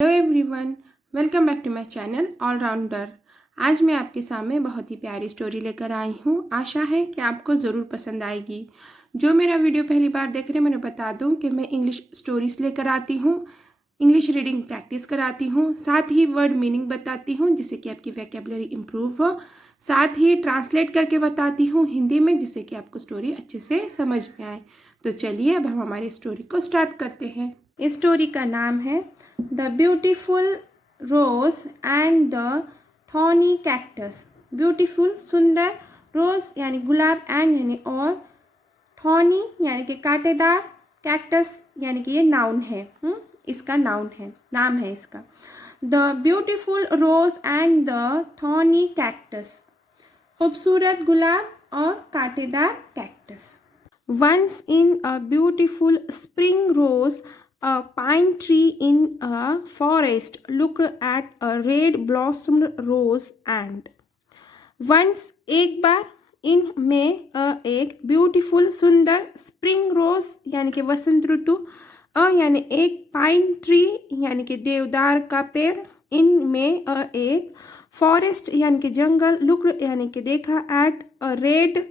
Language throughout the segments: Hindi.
Hello everyone, welcome back to my channel Allrounder. आज मैं आपके सामने बहुत ही प्यारी स्टोरी लेकर आई हूँ। आशा है कि आपको ज़रूर पसंद आएगी। जो मेरा वीडियो पहली बार देख रहे हैं, मैं बता दूँ कि मैं इंग्लिश स्टोरीज लेकर आती हूँ, इंग्लिश रीडिंग प्रैक्टिस कराती हूँ, साथ ही वर्ड मीनिंग बताती हूँ जिससे कि आपकी वोकैबुलरी इम्प्रूव हो। साथ ही ट्रांसलेट करके बताती हूँ हिंदी में, जिससे कि आपको स्टोरी अच्छे से समझ में आए। तो चलिए अब हम हमारी स्टोरी को स्टार्ट करते हैं। इस स्टोरी का नाम है the beautiful rose and the thorny cactus. Beautiful सुंदर, रोज यानी गुलाब, एंड यानी और, थॉर्नी यानी कि कांटेदार, कैक्टस यानी कि ये नाउन है। इसका नाउन है, नाम है इसका। The beautiful rose and the thorny cactus, खूबसूरत गुलाब और कांटेदार कैक्टस। Once in a beautiful spring rose, a pine tree in a forest looked at a red blossomed rose and once एक बार, इन में एक ब्यूटीफुल सुंदर, स्प्रिंग रोज यानी कि वसंत ऋतु, यानी एक पाइन ट्री यानी कि देवदार का पेड़, इन में एक फॉरेस्ट यानी कि जंगल, लुक यानी कि देखा, एट अ रेड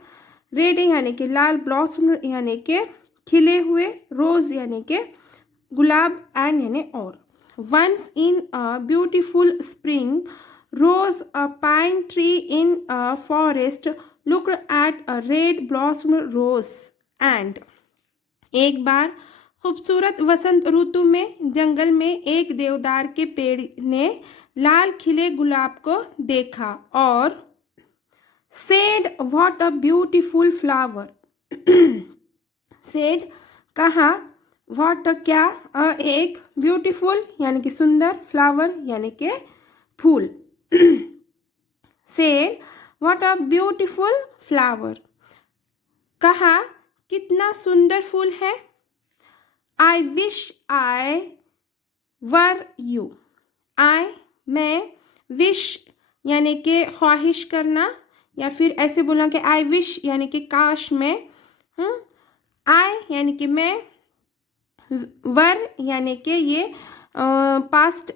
यानी कि लाल, ब्लॉसम यानी कि खिले हुए, रोज यानी कि गुलाब, एंड यानी और। Once in a beautiful spring rose a pine tree in a forest looked at a red blossom rose and एक बार, खूबसूरत वसंत ऋतु में जंगल में एक देवदार के पेड़ ने लाल खिले गुलाब को देखा और said what a beautiful flower. Said कहा, व्हाट क्या, एक ब्यूटीफुल यानी कि सुंदर, फ्लावर यानी कि फूल। Said what a beautiful flower, कहा कितना सुंदर फूल है। I wish I were you, आई मैं, विश यानी कि ख्वाहिश करना, या फिर ऐसे बोलना कि आई विश यानी कि काश मैं, आई यानी कि मैं, वर यानी कि ये पास्ट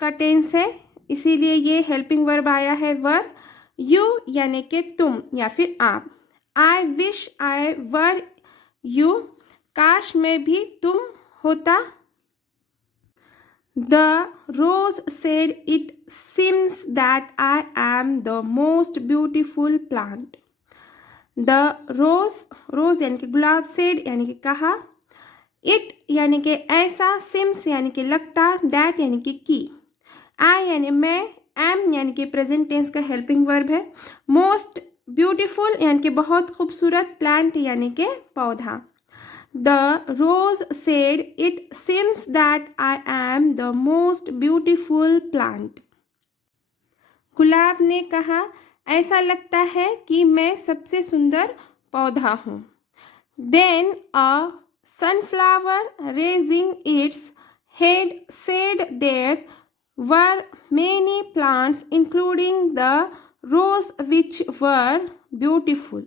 का टेंस है, इसीलिए ये हेल्पिंग वर्ब आया है वर। यू यानी कि तुम या फिर आप। I wish I were you, काश मैं भी तुम होता। The rose said, it seems that I am the most beautiful plant. The rose यानी कि गुलाब, said यानी कि कहा, it यानी कि ऐसा, seems यानी कि लगता, that यानी कि I यानी मैं, am यानी कि प्रेजेंट टेंस का हेल्पिंग वर्ब है, most beautiful यानी कि बहुत खूबसूरत, plant यानी कि पौधा। The rose said, it seems that I am the most beautiful plant. गुलाब ने कहा, ऐसा लगता है कि मैं सबसे सुंदर पौधा हूँ। Then a sunflower raising its head said there were many plants including the rose which were beautiful.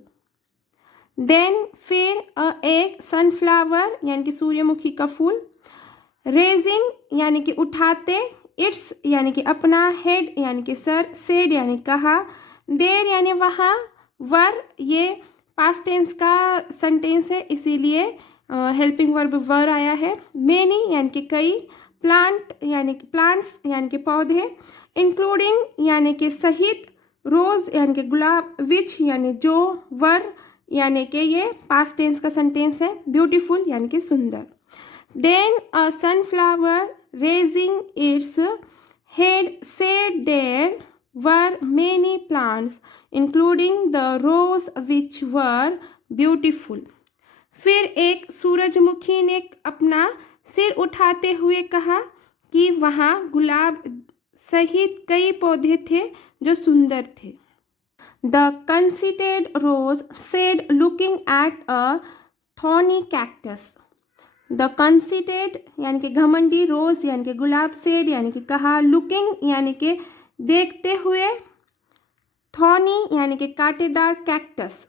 Then फिर एक सनफ्लावर यानी कि सूर्यमुखी का फूल, रेजिंग यानी कि उठाते, इट्स यानी कि अपना, हेड यानी कि सर, सेड यानी कहा, देर यानी वहाँ, वर ये पास्ट टेंस का सेंटेंस है इसीलिए हेल्पिंग वर्ब वर आया है। मेनी यानी कि कई, प्लांट यानी कि प्लांट्स यानी कि पौधे, इंक्लूडिंग यानी कि सहित, रोज यानी कि गुलाब, विच यानी जो, वर यानी कि ये पास्ट टेंस का सेंटेंस है, ब्यूटीफुल यानी कि सुंदर। Then a sunflower raising its head said there were many plants including the rose which were beautiful. फिर एक सूरजमुखी ने अपना सिर उठाते हुए कहा कि वहाँ गुलाब सहित कई पौधे थे जो सुंदर थे। The conceited rose said, looking at a thorny cactus. The conceited यानी कि घमंडी, रोज यानी कि गुलाब, said यानी कि कहा, looking यानी कि देखते हुए, thorny यानी कि कांटेदार, cactus.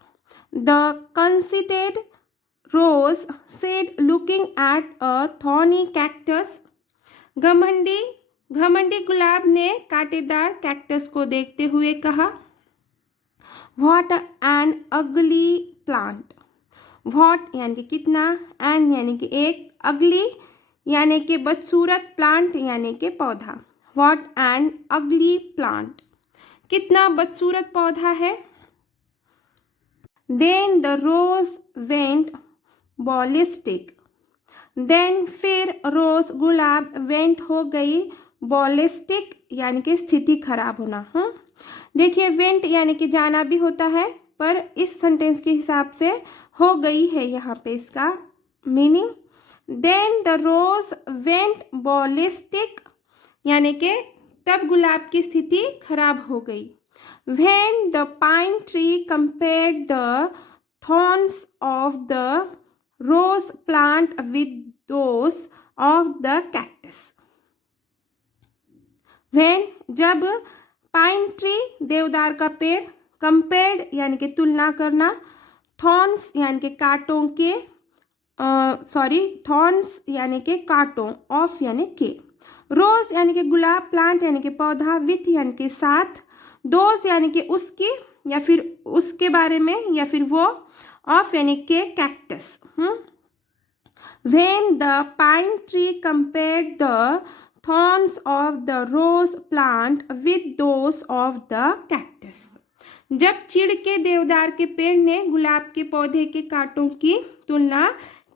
The conceited rose said, looking at a thorny cactus. घमंडी घमंडी गुलाब ने कांटेदार कैक्टस को देखते हुए कहा, व्हाट एन अगली प्लांट। व्हाट यानी कि कितना, एन यानी कि एक, अगली यानी कि बदसूरत, प्लांट यानी कि पौधा। व्हाट एन अगली प्लांट, कितना बदसूरत पौधा है। Then the rose went ballistic. Then फिर रोज गुलाब वेंट हो गई बॉलिस्टिक यानी कि स्थिति खराब होना। देखिए वेंट यानी कि जाना भी होता है, पर इस सेंटेंस के हिसाब से हो गई है यहाँ पे इसका meaning. Then the rose went ballistic यानी कि तब गुलाब की स्थिति खराब हो गई। When the pine tree compared the thorns of the rose plant with those of the cactus. When जब पाइन ट्री देवदार का पेड़, कंपेयर्ड यानी कि तुलना करना, थॉर्न्स यानी कि कांटों के, थॉर्न्स यानी कि कांटों, ऑफ यानी के, रोज यानी कि गुलाब, प्लांट यानी कि पौधा, विथ यानी कि साथ, दोस यानी कि उसकी या फिर उसके बारे में या फिर वो, ऑफ यानी कि cactus. When the pine tree compared the thorns of the rose plant with those of the cactus. जब चिड़ के देवदार के पेड़ ने गुलाब के पौधे के कांटों की तुलना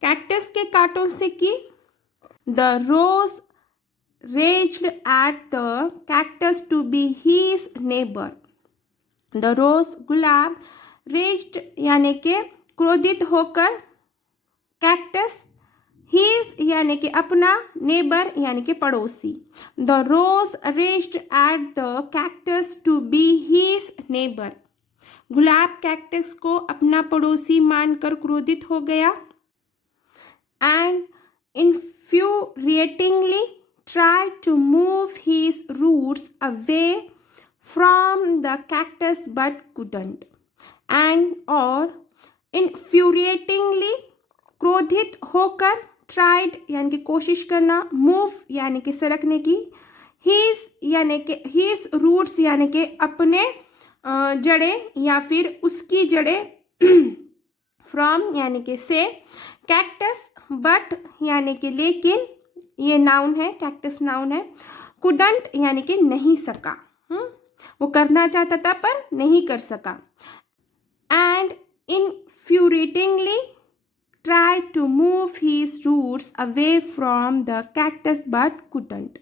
कैक्टस के कांटों से की, the rose raged at the cactus to be his neighbor. The rose gulab, raged यानी कि क्रोधित होकर, कैक्टस his यानी कि अपना, neighbor यानी कि पड़ोसी। The rose raged at the cactus to be his neighbor. Gulab cactus को अपना पड़ोसी मानकर क्रोधित हो गया। And infuriatingly tried to move his roots away from the cactus but couldn't. And और infuriatingly क्रोधित होकर, tried यानी कि कोशिश करना, move यानी कि सरकने की, his यानी कि his roots यानी कि अपने जड़ें या फिर उसकी जड़ें, from यानी कि से, cactus but यानी कि लेकिन, ये नाउन है, कैक्टस नाउन है, couldn't यानी कि नहीं सका, वो करना चाहता था पर नहीं कर सका। And infuriatingly tried to move his roots away from the cactus but couldn't.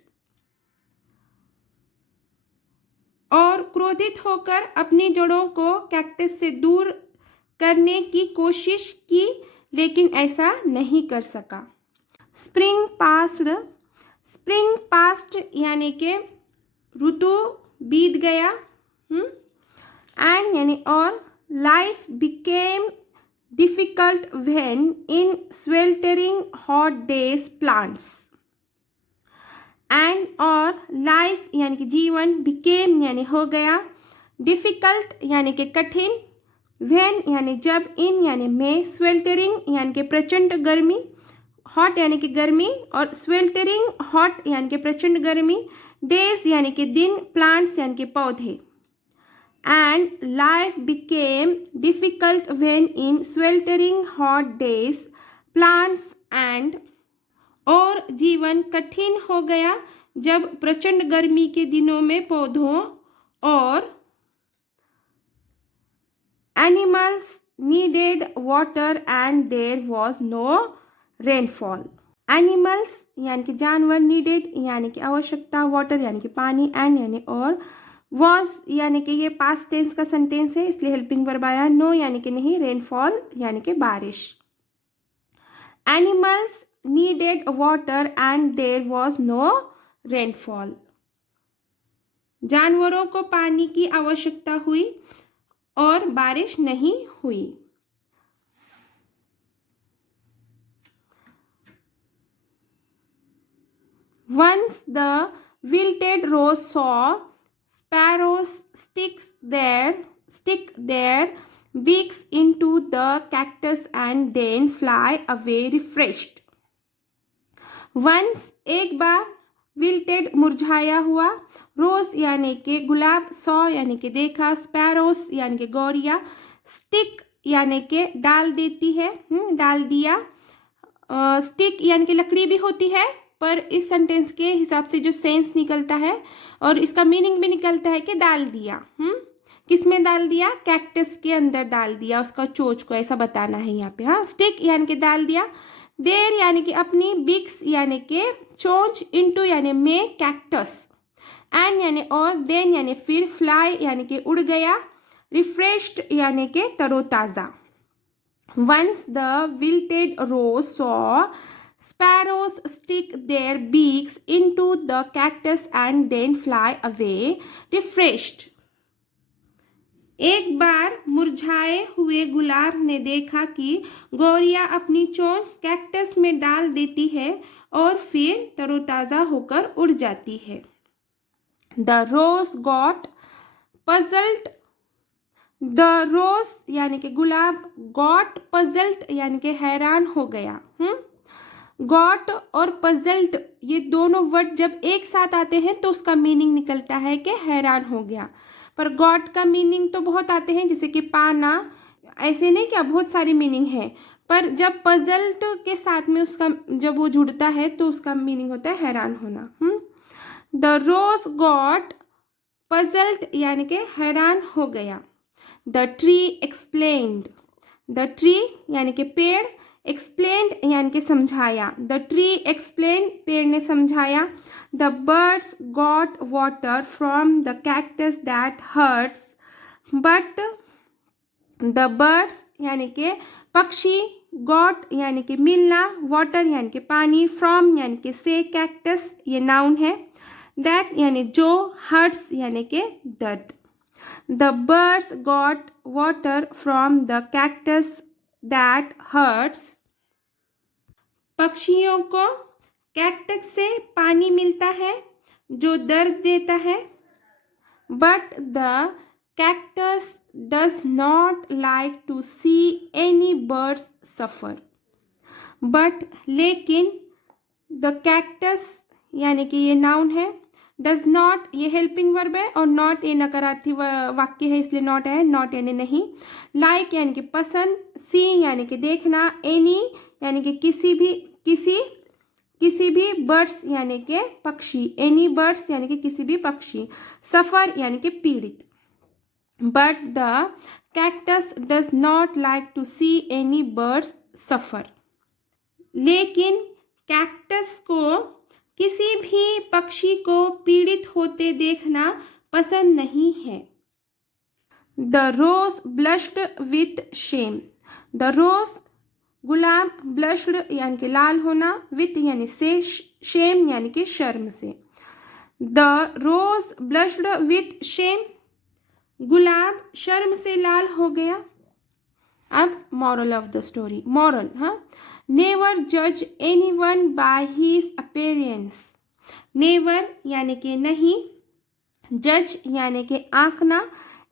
और क्रोधित होकर अपनी जड़ों को कैक्टस से दूर करने की कोशिश की, लेकिन ऐसा नहीं कर सका। स्प्रिंग पास्ट यानी कि ऋतु बीत गया, एंड यानी और, life became difficult when in sweltering hot days plants. And और, लाइफ यानी कि जीवन, बिकेम यानी हो गया, डिफिकल्ट यानी कि कठिन, व्हेन यानी जब, इन यानी में, sweltering यानी कि प्रचंड गर्मी, हॉट यानी कि गर्मी, और sweltering हॉट यानी कि प्रचंड गर्मी, डेज यानी कि दिन, प्लांट्स यानी कि पौधे। And life became difficult when in sweltering hot days plants and, और जीवन कठिन हो गया जब प्रचंड गर्मी के दिनों में पौधों और animals needed water and there was no rainfall. Animals यानी कि जानवर, needed यानी कि आवश्यकता, water यानी कि पानी, and यानी और, was यानी कि ये पास्ट टेंस का सेंटेंस है इसलिए हेल्पिंग वर्ब आया, नो यानी कि नहीं, रेनफॉल यानी कि बारिश। Animals needed water and there was no rainfall. जानवरों को पानी की आवश्यकता हुई और बारिश नहीं हुई। Once the wilted rose saw sparrows stick their beaks into the cactus and then fly away refreshed. Once एक बार, विल्टेड मुरझाया हुआ, रोज यानी कि गुलाब, सॉ यानी कि देखा, स्पैरोस यानी कि गौरिया, स्टिक यानी कि डाल देती है, डाल दिया। स्टिक यानी कि लकड़ी भी होती है, पर इस सेंटेंस के हिसाब से जो सेंस निकलता है और इसका मीनिंग भी निकलता है कि डाल दिया। किस में डाल दिया? कैक्टस के अंदर डाल दिया, उसका चोच को, ऐसा बताना है यहाँ पे। हाँ, स्टिक यानी कि डाल दिया, देर यानी कि अपनी, बिक्स यानी कि चोच, इनटू यानी में कैक्टस, एंड यानी और, देन यानी फिर, फ्लाई यानी कि उड़ गया, रिफ्रेश्ड यानी कि तरोताज़ा। Once the wilted rose saw sparrows stick their beaks into the cactus and then fly away, refreshed. एक बार मुरझाए हुए गुलाब ने देखा कि गौरिया अपनी चोंच कैक्टस में डाल देती है और फिर तरोताज़ा होकर उड़ जाती है। The rose got puzzled. The rose यानी कि गुलाब, गॉट पजल्ट यानी कि हैरान हो गया। गॉट और पजल्ट ये दोनों वर्ड जब एक साथ आते हैं तो उसका मीनिंग निकलता है कि हैरान हो गया। पर गॉट का मीनिंग तो बहुत आते हैं, जैसे कि पाना, ऐसे नहीं, क्या बहुत सारी मीनिंग है। पर जब पजल्ट के साथ में उसका जब वो जुड़ता है तो उसका मीनिंग होता है हैरान होना। द रोज गॉट पजल्ट यानी कि हैरान हो गया। The tree explained. The tree यानी कि पेड़, explained यानी कि समझाया। The tree explained, पेड़ ने समझाया। The birds got water from the cactus that hurts, but the birds यानी कि पक्षी, got यानी कि मिलना, water यानी कि पानी, from यानी कि से, cactus ये नाउन है, that यानी जो, hurts यानी कि दर्द। The birds got water from the cactus that hurts. पक्षियों को कैक्टस से पानी मिलता है जो दर्द देता है। But the cactus does not like to see any birds suffer. But लेकिन the cactus यानी कि ये नाउन है, डज नॉट ये हेल्पिंग वर्ब है और नॉट ये नकारार्थी वाक्य है, इसलिए नॉट है, नॉट यानी नहीं, लाइक यानी कि पसंद, सी यानी कि देखना, एनी यानी कि किसी भी बर्ड्स यानी कि पक्षी, एनी बर्ड्स यानी कि किसी भी पक्षी, सफर यानी कि पीड़ित। But the cactus does not like to see any birds suffer. लेकिन कैक्टस को किसी भी पक्षी को पीड़ित होते देखना पसंद नहीं है। The rose blushed with shame. The rose गुलाब, ब्लश्ड यानी कि लाल होना, विथ यानी से, शेम यानी कि शर्म से। The rose blushed with shame, गुलाब शर्म से लाल हो गया। अब moral of the story, moral, हाँ, नेवर जज anyone by his appearance. Never यानी कि नहीं, जज यानी कि आंकना,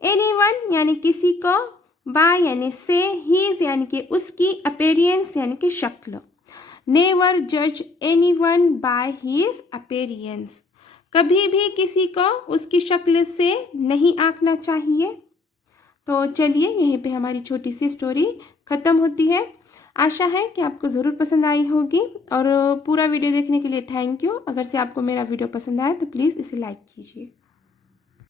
एनी वन यानी किसी को, बाय यानी से, हीज यानी कि उसकी, अपीयरेंस यानी कि शक्ल। नेवर जज anyone by his appearance, कभी भी किसी को उसकी शक्ल से नहीं आंकना चाहिए। तो चलिए यहीं पे हमारी छोटी सी स्टोरी ख़त्म होती है। आशा है कि आपको ज़रूर पसंद आई होगी और पूरा वीडियो देखने के लिए थैंक यू। अगर से आपको मेरा वीडियो पसंद आया तो प्लीज़ इसे लाइक कीजिए।